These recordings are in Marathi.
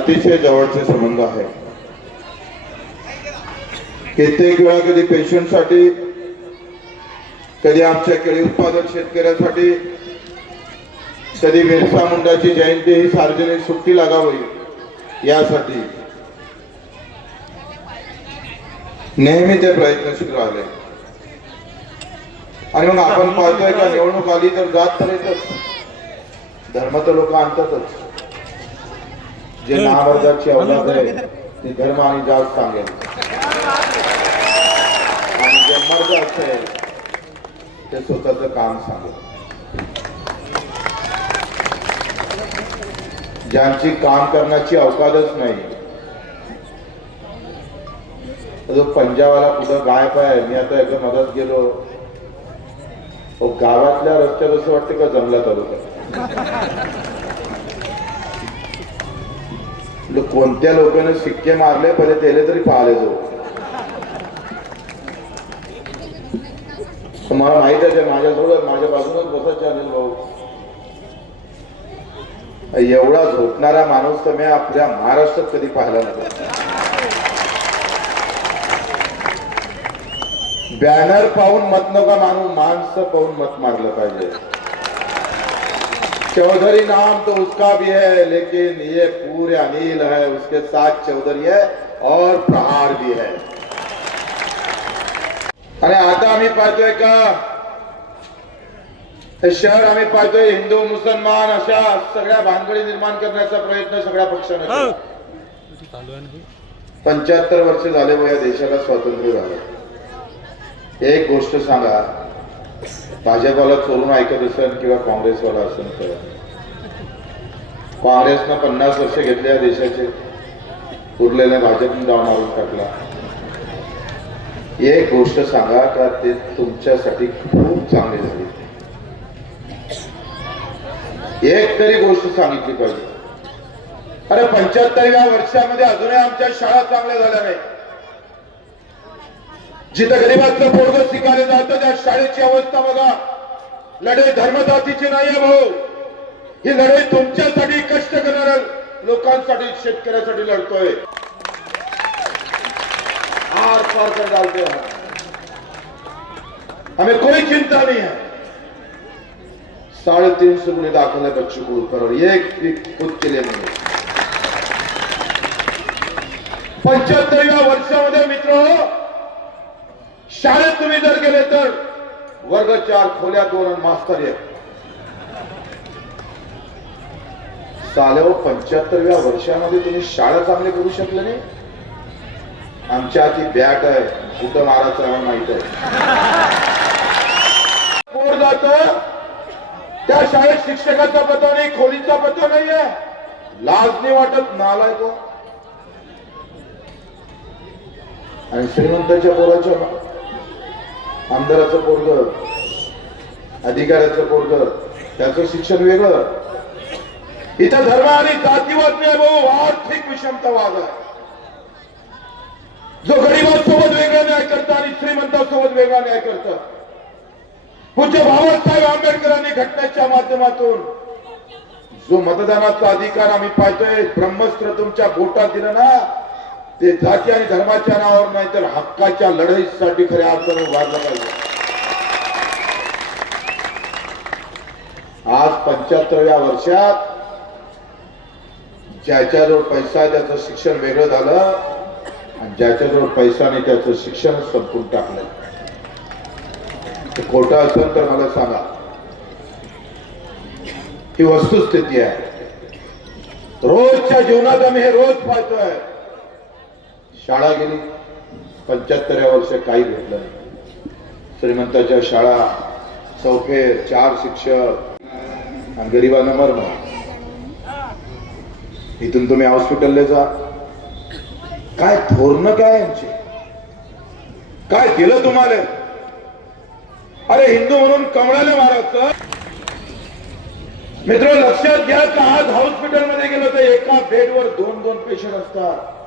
अतिशय जवळचे संबंध आहे. कित्येक वेळा कधी पेशंटसाठी कधी आमच्या केळी उत्पादक शेतकऱ्यांसाठी कधी बिरसा मुंडाची जयंती ही सार्वजनिक सुट्टी लागावी यासाठी नेहमी ते प्रयत्नशील राहिले. आणि मग आपण पाहतोय का निवडणूक आली तर जात तर येतच. धर्म तर लोक आणतातच. जे नामर्दाची अवलाद आहे ते धर्म आणि जात सांगेल आणि जे मर्द असेल ते स्वतःच काम सांगेल ज्यांची काम करण्याची अवकाशच नाही जो पंजाबाला कुठं गायब आहे मी आता एका मदत गेलो. गावातल्या रस्त्यात असं वाटतं का जंगलात आलो का लो- म्हणजे कोणत्या लोकांना शिक्के मारले पहिले त्याला तरी पाहिले जाऊ. मला माहीत आहे ते माझ्याजवळ माझ्या बाजूनच बसत अनिल भाऊ. एवढा झोपणारा माणूस तर मी आपल्या महाराष्ट्रात कधी पाहिला नाही. बॅनर पाहून मत नका माणूस माणसं पाहून मत मारलं पाहिजे. चौधरी नाम तो उसका भी है लेकिन ये पूरे अनिल है उसके साथ चौधरी है और प्रहार भी है। आणि आता आम्ही पाहतोय का हे शहर आम्ही पाहतोय हिंदू मुसलमान अशा सगळ्या भानगडी निर्माण करण्याचा प्रयत्न सगळ्या पक्षाने केला. पंच्याहत्तर वर्ष झाले व या देशाला स्वातंत्र्य झालं. एक गोष्ट सांगा भाजपाला चोरून ऐकत असेल किंवा काँग्रेसवाला असेल तर. काँग्रेसनं पन्नास वर्ष घेतले या देशाचे. उरलेले भाजपने डाव मारून टाकला. एक गोष्ट सांगा का ते तुमच्यासाठी खूप चांगली झाली. एक तरी गोष्ट सांगितली पाहिजे. अरे पंच्याहत्तरव्या वर्षामध्ये अजूनही आमच्या शाळा चांगल्या झाल्या नाही जिथं गरीबातलं पोरग शिकायला जातं त्या शाळेची अवस्था बघा. लढाई धर्मजातीची नाही आहे भाऊ. ही लढाई तुमच्यासाठी कष्ट करणाऱ्या लोकांसाठी शेतकऱ्यासाठी लढतोय. आर पार कर डालते हमें कोई चिंता नहीं है साढ़े तीन सौ गुने दाखिल है बच्चों को ऊपर और एक भी खुद के लिए नहीं. पंच्याहत्तरव्या वर्षामध्ये मित्र शाळेत तुम्ही जर गेले तर वर्ग चार खोल्या दोन मास्तर एक. चालव हो, पंच्याहत्तरव्या वर्षामध्ये तुम्ही शाळा चांगली करू शकले नाही? आमच्या आधी बॅट आहे कुठं मारायचं आम्हाला माहीत आहे. पोर जात त्या शाळेत शिक्षकाचा पत्ता नाही खोलीचा पत्ता नाहीये. लाज नाही वाटत नालाय तो. आणि श्रीमंताच्या पोराच्या आमदाराचं पोरग अधिकाऱ्याचं पोरग त्याचं शिक्षण वेगळं. इथं धर्म आणि जातीवाद नाही भाऊ आर्थिक विषमतावाद आहे जो गरीबांसोबत वेगळा न्याय करता आणि श्रीमंतांसोबत वेगळा न्याय करता. पूज्य बाबासाहेब आंबेडकरांनी घटनेच्या माध्यमातून जो मतदानाचा अधिकार आम्ही पाहतोय ब्रह्मस्त्र तुमच्या बोटात दिलं ना ते जाती आणि धर्माच्या नावावर नाही तर हक्काच्या लढाईसाठी खऱ्या अर्थानं उभारलं पाहिजे. आज पंच्याहत्तरव्या वर्षात ज्याच्याजवळ पैसा त्याचं शिक्षण वेगळं झालं आणि ज्याच्याजवळ पैसा नाही त्याचं शिक्षण संपून टाकलं ते खोटं असेल तर मला सांगा. ही वस्तुस्थिती आहे. रोजच्या जीवनात आम्ही हे रोज पाहतोय. शाळा गेली. पंच्याहत्तराव्या वर्ष काही भेटलं नाही. श्रीमंताच्या शाळा चौफे चार शिक्षक आणि गरिबांना मरण इथून तुम्ही हॉस्पिटलला जा. काय धोरण काय यांचे? काय दिलं तुम्हाला? अरे हिंदू म्हणून कमळाला मारायचं मित्र लक्षात घ्या का आज हॉस्पिटलमध्ये गेलो तर एका बेडवर दोन दोन पेशंट असतात.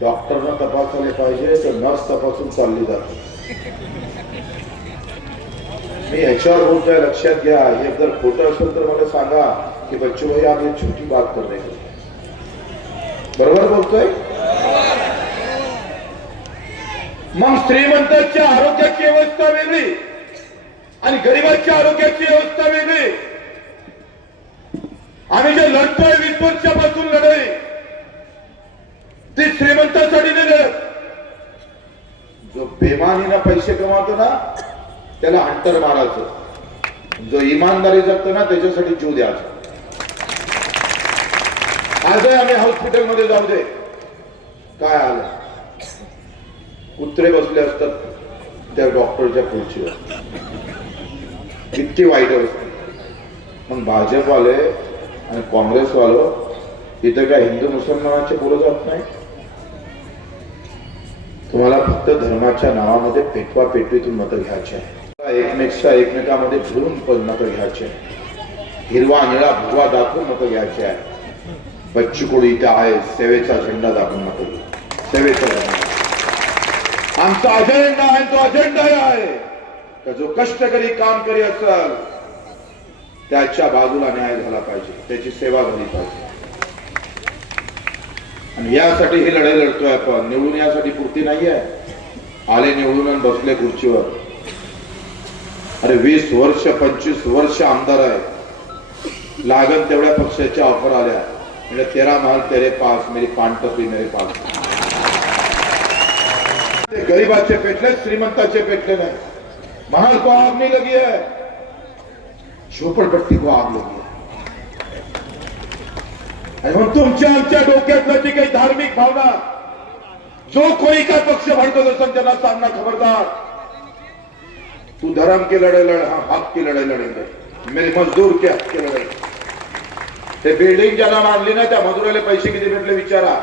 डॉक्टरनं तपासले पाहिजे तर नर्स तपासून चालली जाते. मी ह्याच्यावर बोलतोय लक्षात घ्या. हे जर खोटं असेल तर मला सांगा की बच्चू भाई आप ये छोटी बात कर रहे बरोबर बोलतोय? मग श्रीमंतांच्या आरोग्याची व्यवस्था वेगळी आणि गरिबांच्या आरोग्याची व्यवस्था वेगळी. आम्ही जे लढतोय वीस वर्षापासून लढाई ते श्रीमंतासाठी नाही लढत जो बेमानीनं पैसे कमावतो ना त्याला अंतर मारायचं जो इमानदारी जगतो ना त्याच्यासाठी जीव द्यायचा. आजही आम्ही हॉस्पिटलमध्ये जाऊ दे. काय आलं? कुत्रे बसले असतात त्या डॉक्टरच्या खुर्चीवर. किती वाईट असते मग भाजपवाले आणि काँग्रेसवालं इथं काय हिंदू मुसलमानाचे बोलत जात नाही तुम्हाला फक्त धर्माच्या नावामध्ये पेटवा पेटवीतून मतं घ्यायची आहे एकमेकच्या एकमेकामध्ये भिडून पण मतं घ्यायची आहे. हिरवा निळा भुवा दाखवून मतं घ्यायची आहे बच्चू कडू इथे आहे सेवेचा झेंडा दाखवून मतं घ्या. सेवेचा झेंडा. आमचा अजेंडा आहे तो अजेंडा आहे. का जो कष्टकरी काम करी असल त्याच्या बाजूला न्याय झाला पाहिजे. त्याची सेवा झाली पाहिजे. आणि यासाठी ही लढाई लढतोय आपण. निवडून यासाठी पुरती नाही आहे. आले निवडून आणि बसले खुर्चीवर. अरे वीस वर्ष पंचवीस वर्ष आमदार आहे. लागन तेवढ्या पक्षाच्या ऑफर आल्या. म्हणजे तेरा महाल तेरे पास मेरी पानटपी मेरे पास. ते गरीबाचे पेटले श्रीमंताचे पेटले नाही. महाल को आग नहीं लगी है. झोपड़पट्टी को आग लगी है. आणि तुमच्या आमच्या डोक्यात भावना. जो कोणी काय पक्ष भडकत असेल त्यांना सांगना खबरदार. तू धर्म की लड़ाई लड़ हाँ हक की लड़ाई लड़ेंगे मेरे मजदूर के हक की लड़ाई ते बिल्डिंग ज्यांना मानली ना त्या मजुराला पैसे किती भेटले विचारा.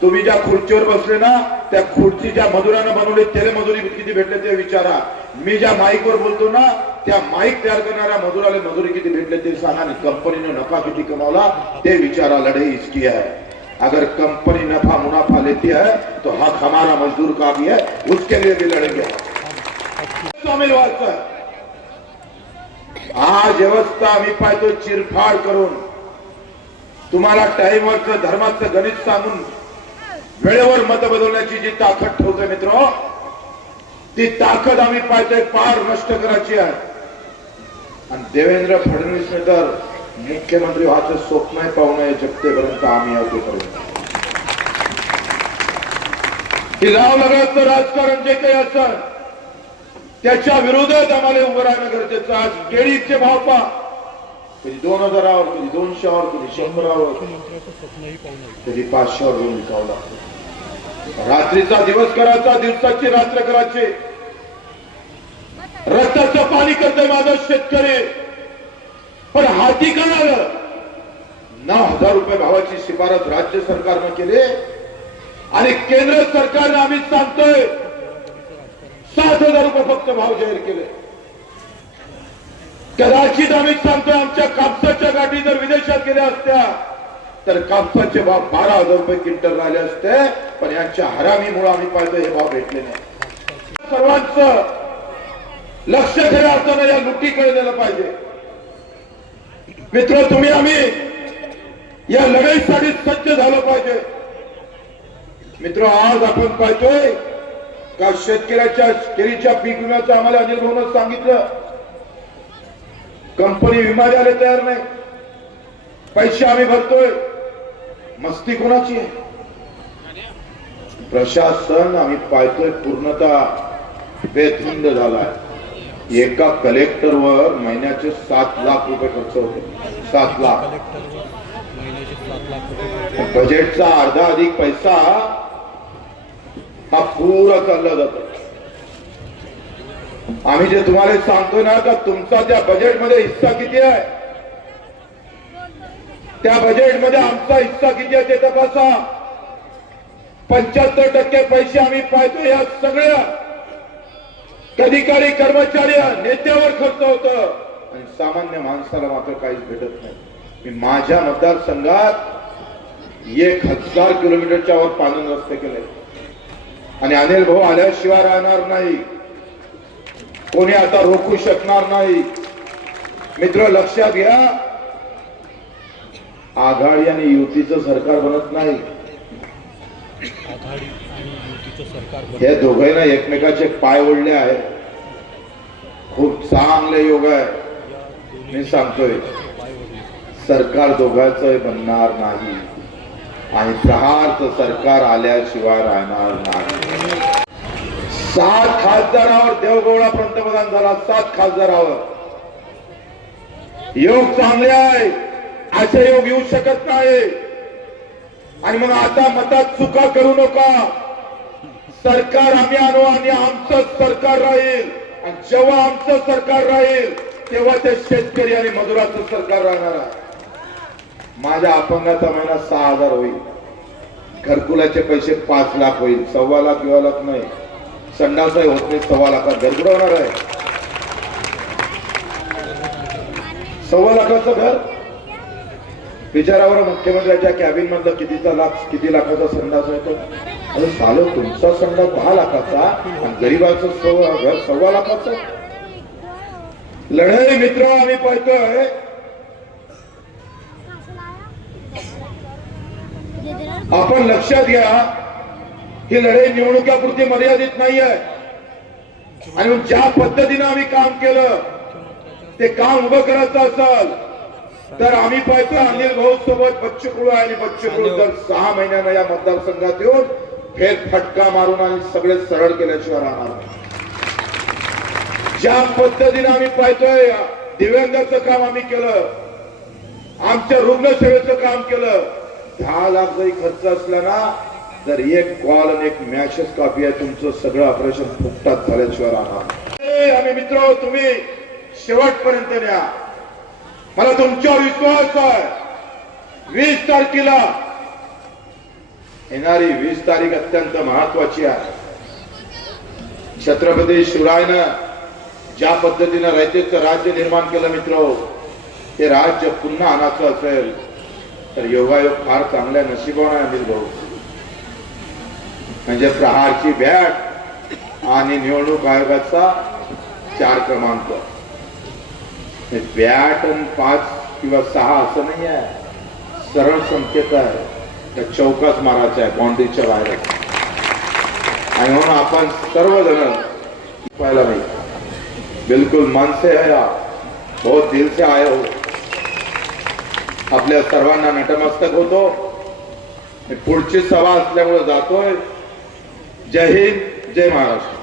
तुम्ही ज्या खुर्चीवर बसले ना त्या खुर्ची ज्या मजुरानं बनवली त्याला मजुरी किती भेटले ते विचारा. मी ज्या माईकवर बोलतो ना त्या माईक तयार करणाऱ्या मजुराला मजुरी किती भेटले ते सांगा आणि कंपनीनं नफा किती कमावला ते विचारा लढाई इसकी आहे. अगर कंपनी नफा मुनाफा लेती है तो हक हमारा मजदूर का भी है उसके लिए भी लड़ेंगे। शामिल व्हायचं आज व्यवस्था आम्ही पाहतो चिरफाड करून तुम्हाला टाइमवरचं धर्माचं गणित सांगून वेळेवर मत बदलण्याची जी ताकद ठेवतोय मित्र ती ताकद आम्ही पाहतोय पार नष्ट करायची आहे. आणि देवेंद्र फडणवीसने तर मुख्यमंत्री व्हायचं स्वप्न पाहू नये जगतेपर्यंत आम्ही आहोत तोपर्यंत की लाव लगायचं राजकारण जे काही असं त्याच्या विरोधात आम्हाला उभं राहणं गरजेचं. आज केळीचे भाव पा कधी दोन हजारावर कधी दोनशेवर कधी शंभरावर कधी पाचशेवर जाऊन विकावं लागतं. रात्रीचा दिवस करायचा दिवसाची रात्र करायची. रक्ताचं पाणी करतोय माझा शेतकरी. पण हाती का आलं. नऊ हजार रुपये भावाची शिफारस राज्य सरकारनं केली. आणि केंद्र सरकारनं आम्ही सांगतोय सात हजार रुपये फक्त भाव जाहीर केले. कदाचित आम्ही सांगतोय आमच्या कापसाच्या गाठी जर विदेशात गेल्या असत्या तर कापसाचे भाव बारा हजार रुपये क्विंटल राहिले असते पण यांच्या हरामीमुळे आम्ही पाहिजे हे भाव भेटले नाही. सर्वांचं लक्ष खऱ्या असताना या लुटीकडे दिलं पाहिजे. मित्र तुम्ही आम्ही या लढाईसाठी सज्ज झालं पाहिजे. मित्र आज आपण पाहतोय का शेतकऱ्याच्या केळीच्या पीक विम्याचं आम्हाला अनिल भाऊन सांगितलं. कंपनी विमा द्यायला तयार नाही. पैसे आम्ही भरतोय. मस्ती कोणाची आहे? प्रशासन आम्ही पाहतोय पूर्णतः बेधुंद झालाय. एका कलेक्टरवर महिन्याचे सात लाख रुपये खर्च होते. सात लाख. महिन्याचे सात लाख रुपये बजेटचा अर्धा अधिक पैसा हा पुरा चालला जातो. आम्ही जे तुम्हाला सांगतो ना का तुमचा त्या बजेटमध्ये हिस्सा किती आहे? त्या बजेटमध्ये आमचा हिस्सा किती आहे ते तपासा. पंच्याहत्तर टक्के पैसे आम्ही पाहतो या सगळ्या. अधिकारी कर्मचारी नेत्यावर खर्च होत. आणि सामान्य माणसाला मात्र काहीच भेटत नाही. मी माझ्या मतदारसंघात एक हजार किलोमीटरच्या वर पाणी रस्ते केले. आणि अनिल भाऊ आल्याशिवाय राहणार नाही. कोणी आता रोखू शकणार नाही. मित्र लक्षात घ्या. आघाडी आणि युतीचं सरकार बनत नाही. आघाडी आणि युतीचं सरकार हे दोघांना एकमेकाचे पाय ओढले आहे खूप चांगले योग आहे. मी सांगतोय सरकार दोघांचं बनणार नाही आणि प्रहारचं सरकार आल्याशिवाय राहणार नाही. सात खासदारावर देवगौडा पंतप्रधान झाला सात खासदारावर. योग चांगले आहे असे योग येऊ शकत नाही. आणि मग आता मतात चुका करू नका. सरकार आम्ही आणू आणि आमचं सरकार राहील. आणि जेव्हा आमचं सरकार राहील तेव्हा ते शेतकरी आणि मजुराचं सरकार राहणार आहे. माझ्या अपंगाचा महिना सहा हजार होईल. घरकुलाचे पैसे पाच लाख होईल. सव्वा लाख किंवा लाख नाही. संडासही होत नाही सव्वा लाखात घरकुल होणार आहे. सव्वा लाखाचं घर? विचारावर मुख्यमंत्र्याच्या कॅबिन मधलं कितीचा लाख किती लाखाचा संडास आहे अरे सालो तुमचा संडास दहा लाखाचा आणि गरीबाचं सव्वा घर सव्वा लाखाचं. लढाई मित्र आम्ही पाहतोय. आपण लक्षात घ्या ही लढाई निवडणुकापुरती मर्यादित नाही आहे आणि ज्या पद्धतीनं आम्ही काम केलं ते काम उभं करायचं असेल तर आम्ही पाहतो अनिल भाऊ सोबत बच्चू आहे आणि बच्चू कडू दर सहा महिन्यानं या मतदारसंघात येऊन फेर फटका मारून आणि सगळे सरळ केल्याशिवाय राहणार नाही. ज्या पद्धतीनं आम्ही पाहतोय दिव्यांगाचं काम आम्ही केलं आमच्या रुग्णसेवेचं काम केलं दहा लाख जरी खर्च असला ना तर एक कॉल आणि एक मॅसेज कॉपी आहे तुमचं सगळं ऑपरेशन फुकटात झाल्याशिवाय राहणार आम्ही मित्र तुम्ही शेवटपर्यंत न्या. मला तुमच्यावर विश्वास आहे. वीस तारखेला येणारी वीस तारीख अत्यंत महत्वाची आहे. छत्रपती शिवरायनं ज्या पद्धतीनं रयतेचं राज्य निर्माण केलं मित्र ते राज्य पुन्हा आणायचं असेल तर योगायोग फार चांगल्या नशिबाने अनिल भाऊ म्हणजे प्रहारची बॅट आणि निवडणूक आयोगाचा चार क्रमांक. हे बॅट आणि पाच किंवा सहा असं नाही आहे. सरळ संकेत आहे. त्या चौकाच मारायचा आहे बाउंड्रीच्या बाहेर. आणि म्हणून आपण सर्वजण पाहायला नाही. बिलकुल मन से है. आप बहुत दिल से आए हो. आपल्या सर्वांना नटमस्तक होतो. पुढची सभा असल्यामुळे जातोय. जय हिंद जय महाराष्ट्र.